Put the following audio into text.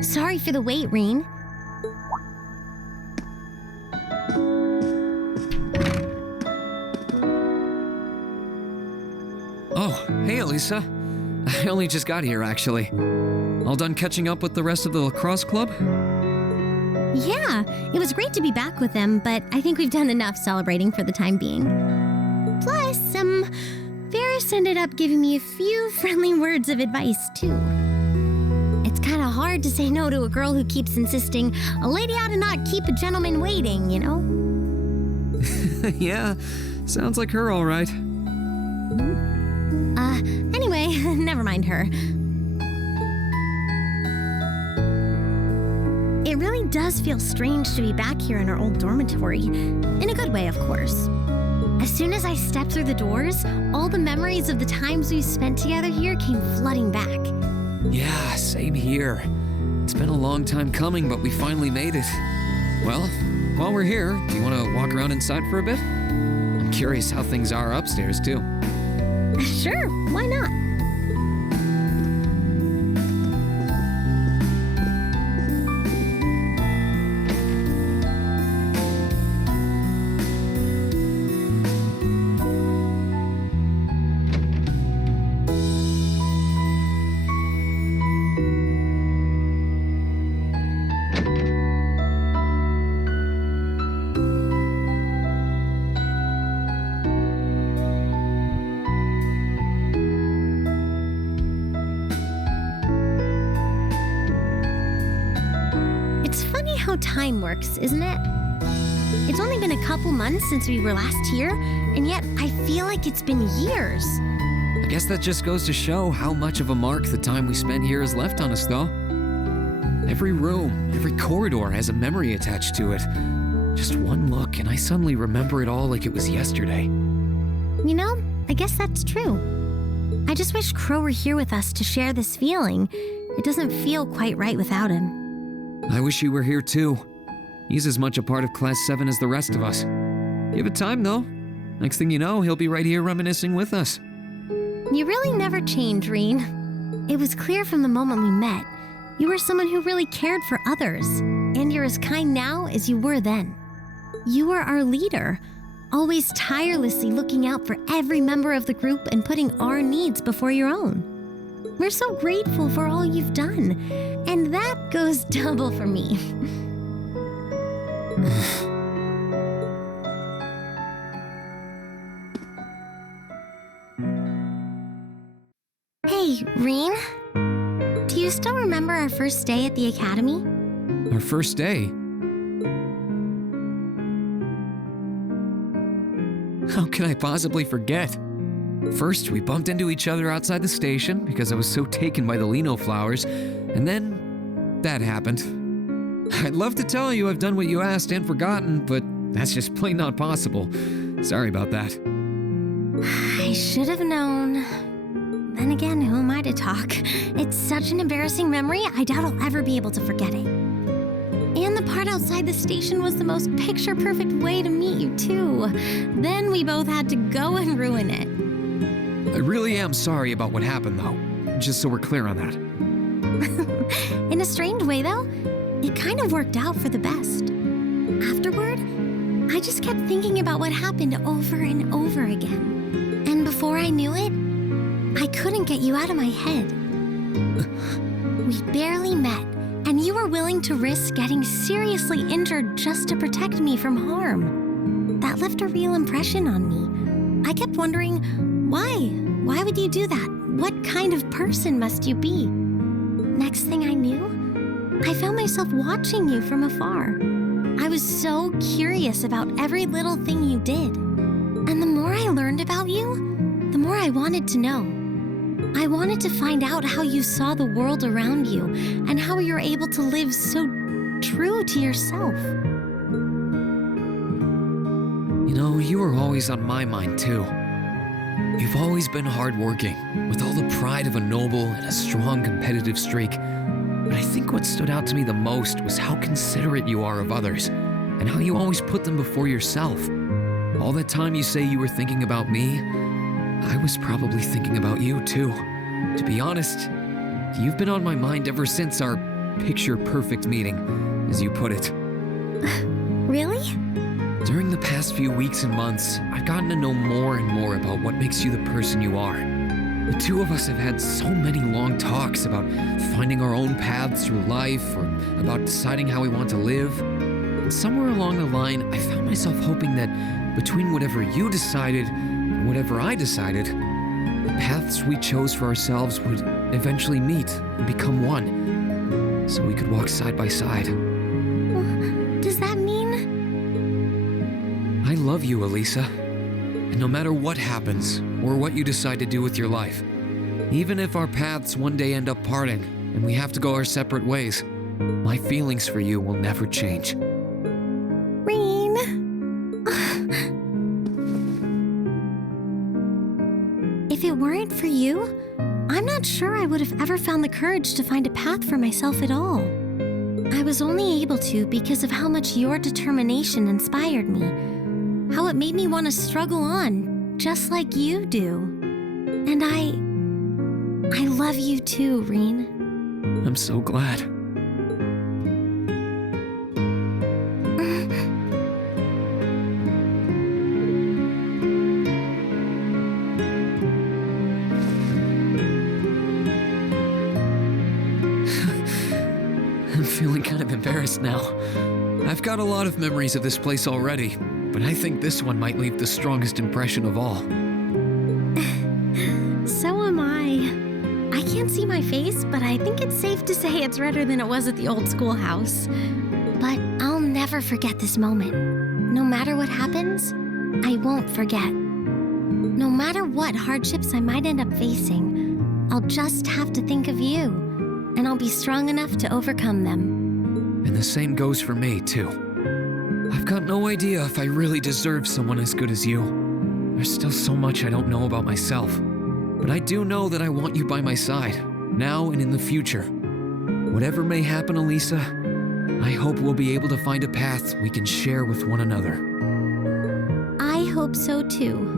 Sorry for the wait, Rean. Oh, hey Alisa. I only just got here, actually. All done catching up with the rest of the lacrosse club? Yeah, it was great to be back with them, but I think we've done enough celebrating for the time being. Plus, Varys ended up giving me a few friendly words of advice, too. It's kind of hard to say no to a girl who keeps insisting a lady ought to not keep a gentleman waiting, you know? Yeah, sounds like her all right. Anyway, never mind her. It really does feel strange to be back here in our old dormitory. In a good way, of course. As soon as I stepped through the doors, all the memories of the times we spent together here came flooding back. Yeah, same here. It's been a long time coming, but we finally made it. Well, while we're here, do you want to walk around inside for a bit? I'm curious how things are upstairs, too. Sure, why not? Time works, isn't it? It's only been a couple months since we were last here, and yet I feel like it's been years. I guess that just goes to show how much of a mark the time we spent here has left on us, though. Every room, every corridor has a memory attached to it. Just one look, and I suddenly remember it all like it was yesterday. You know, I guess that's true. I just wish Crow were here with us to share this feeling. It doesn't feel quite right without him. I wish he were here too. He's as much a part of Class 7 as the rest of us. Give it time though. Next thing you know, he'll be right here reminiscing with us. You really never change, Rean. It was clear from the moment we met. You were someone who really cared for others, and you're as kind now as you were then. You were our leader, always tirelessly looking out for every member of the group and putting our needs before your own. We're so grateful for all you've done, and that goes double for me. Hey, Rean, do you still remember our first day at the academy? Our first day? How can I possibly forget? First, we bumped into each other outside the station because I was so taken by the lino flowers, and then that happened. I'd love to tell you I've done what you asked and forgotten, but that's just plain not possible. Sorry about that. I should have known. Then again, who am I to talk? It's such an embarrassing memory, I doubt I'll ever be able to forget it. And the part outside the station was the most picture-perfect way to meet you, too. Then we both had to go and ruin it. I really am sorry about what happened, though. Just so we're clear on that. In a strange way, though, it kind of worked out for the best. Afterward, I just kept thinking about what happened over and over again. And before I knew it, I couldn't get you out of my head. We barely met, and you were willing to risk getting seriously injured just to protect me from harm. That left a real impression on me. I kept wondering, why? Why would you do that? What kind of person must you be? Next thing I knew, I found myself watching you from afar. I was so curious about every little thing you did. And the more I learned about you, the more I wanted to know. I wanted to find out how you saw the world around you and how you're able to live so true to yourself. You know, you were always on my mind, too. You've always been hardworking, with all the pride of a noble and a strong competitive streak. But I think what stood out to me the most was how considerate you are of others, and how you always put them before yourself. All that time you say you were thinking about me, I was probably thinking about you, too. To be honest, you've been on my mind ever since our picture-perfect meeting, as you put it. Really? During the past few weeks and months, I've gotten to know more and more about what makes you the person you are. The two of us have had so many long talks about finding our own paths through life, or about deciding how we want to live. And somewhere along the line, I found myself hoping that between whatever you decided and whatever I decided, the paths we chose for ourselves would eventually meet and become one, so we could walk side by side. Does that mean? I love you, Alisa. And no matter what happens, or what you decide to do with your life, even if our paths one day end up parting and we have to go our separate ways, my feelings for you will never change. Rean. If it weren't for you, I'm not sure I would have ever found the courage to find a path for myself at all. I was only able to because of how much your determination inspired me, how it made me want to struggle on, just like you do. And I love you too, Rean. I'm so glad. I'm feeling kind of embarrassed now. I've got a lot of memories of this place already, but I think this one might leave the strongest impression of all. So am I. I can't see my face, but I think it's safe to say it's redder than it was at the old schoolhouse. But I'll never forget this moment. No matter what happens, I won't forget. No matter what hardships I might end up facing, I'll just have to think of you, and I'll be strong enough to overcome them. And the same goes for me, too. I've got no idea if I really deserve someone as good as you. There's still so much I don't know about myself. But I do know that I want you by my side, now and in the future. Whatever may happen, Alisa, I hope we'll be able to find a path we can share with one another. I hope so too.